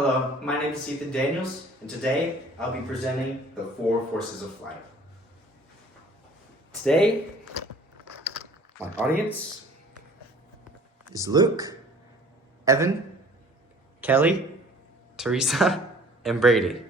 Hello, my name is Ethan Daniels, and today I'll be presenting the 4 forces of flight. Today, my audience is Luke, Evan, Kelly, Teresa, and Brady.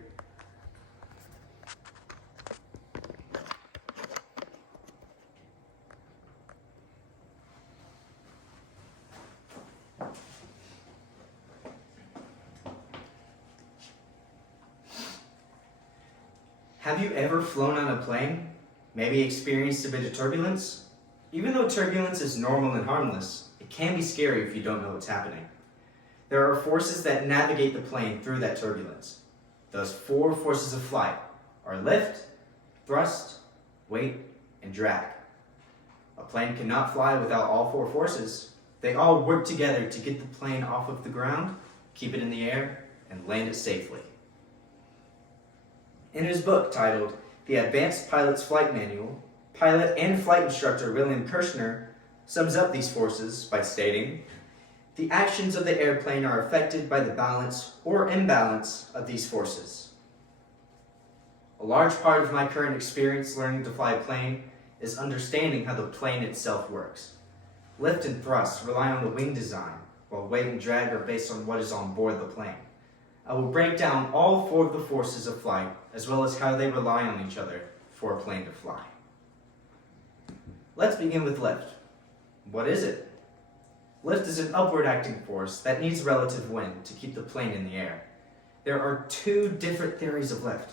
Have you ever flown on a plane? Maybe experienced a bit of turbulence? Even though turbulence is normal and harmless, it can be scary if you don't know what's happening. There are forces that navigate the plane through that turbulence. Those 4 forces of flight are lift, thrust, weight, and drag. A plane cannot fly without all 4 forces. They all work together to get the plane off of the ground, keep it in the air, and land it safely. In his book titled The Advanced Pilot's Flight Manual, pilot and flight instructor William Kirshner sums up these forces by stating, "The actions of the airplane are affected by the balance or imbalance of these forces." A large part of my current experience learning to fly a plane is understanding how the plane itself works. Lift and thrust rely on the wing design, while weight and drag are based on what is on board the plane. I will break down all 4 of the forces of flight, as well as how they rely on each other for a plane to fly. Let's begin with lift. What is it? Lift is an upward acting force that needs relative wind to keep the plane in the air. There are 2 different theories of lift.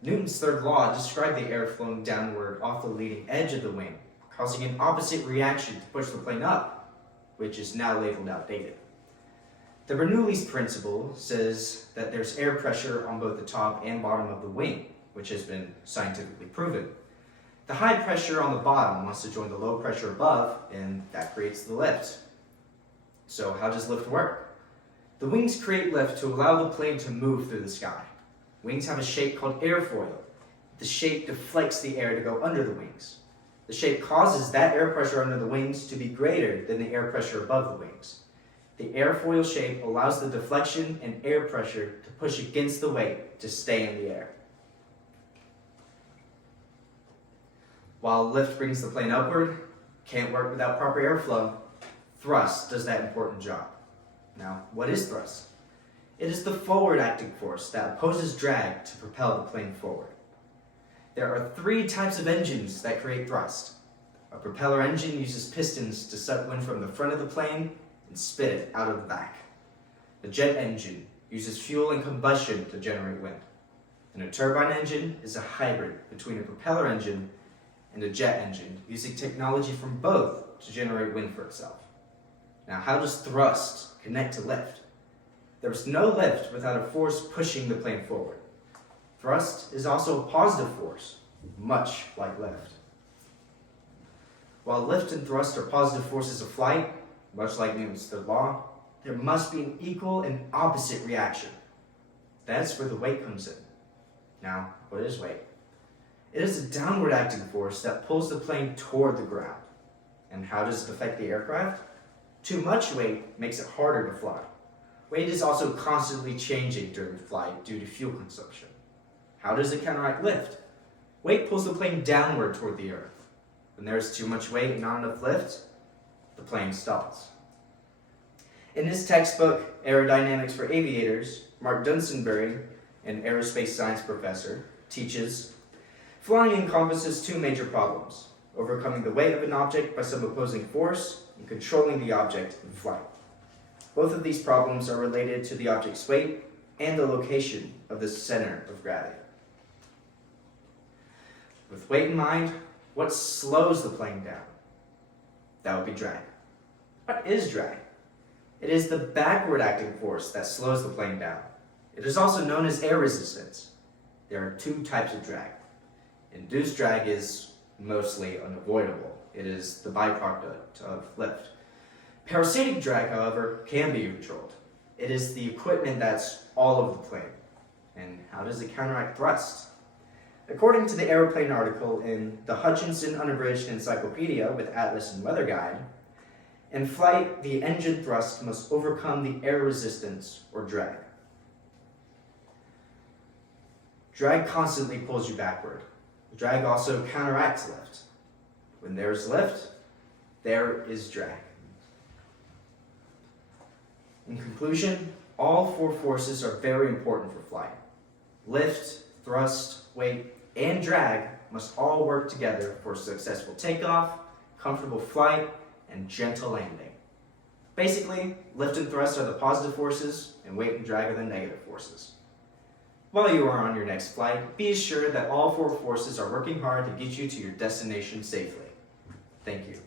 Newton's third law described the air flowing downward off the leading edge of the wing, causing an opposite reaction to push the plane up, which is now labeled outdated. The Bernoulli's principle says that there's air pressure on both the top and bottom of the wing, which has been scientifically proven. The high pressure on the bottom wants to join the low pressure above, and that creates the lift. So how does lift work? The wings create lift to allow the plane to move through the sky. Wings have a shape called airfoil. The shape deflects the air to go under the wings. The shape causes that air pressure under the wings to be greater than the air pressure above the wings. The airfoil shape allows the deflection and air pressure to push against the weight to stay in the air. While lift brings the plane upward, can't work without proper airflow, thrust does that important job. Now, what is thrust? It is the forward acting force that opposes drag to propel the plane forward. There are 3 types of engines that create thrust. A propeller engine uses pistons to suck wind from the front of the plane and spit it out of the back. The jet engine uses fuel and combustion to generate wind. And a turbine engine is a hybrid between a propeller engine and a jet engine, using technology from both to generate wind for itself. Now, how does thrust connect to lift? There is no lift without a force pushing the plane forward. Thrust is also a positive force, much like lift. While lift and thrust are positive forces of flight, much like Newton's third law, there must be an equal and opposite reaction. That's where the weight comes in. Now, what is weight? It is a downward acting force that pulls the plane toward the ground. And how does it affect the aircraft? Too much weight makes it harder to fly. Weight is also constantly changing during flight due to fuel consumption. How does it counteract lift? Weight pulls the plane downward toward the earth. When there is too much weight and not enough lift, the plane stalls. In his textbook, Aerodynamics for Aviators, Mark Dunsonbury, an aerospace science professor, teaches, flying encompasses 2 major problems: overcoming the weight of an object by some opposing force and controlling the object in flight. Both of these problems are related to the object's weight and the location of the center of gravity. With weight in mind, what slows the plane down? That would be drag. What is drag? It is the backward acting force that slows the plane down. It is also known as air resistance. There are 2 types of drag. Induced drag is mostly unavoidable. It is the byproduct of lift. Parasitic drag, however, can be controlled. It is the equipment that's all over the plane. And how does it counteract thrust? According to the aeroplane article in the Hutchinson Unabridged Encyclopedia with Atlas and Weather Guide, in flight, the engine thrust must overcome the air resistance or drag. Drag constantly pulls you backward. Drag also counteracts lift. When there's lift, there is drag. In conclusion, all four forces are very important for flight. Lift, thrust, weight, and drag must all work together for successful takeoff, comfortable flight, and gentle landing. Basically, lift and thrust are the positive forces, and weight and drag are the negative forces. While you are on your next flight, be assured that all four forces are working hard to get you to your destination safely. Thank you.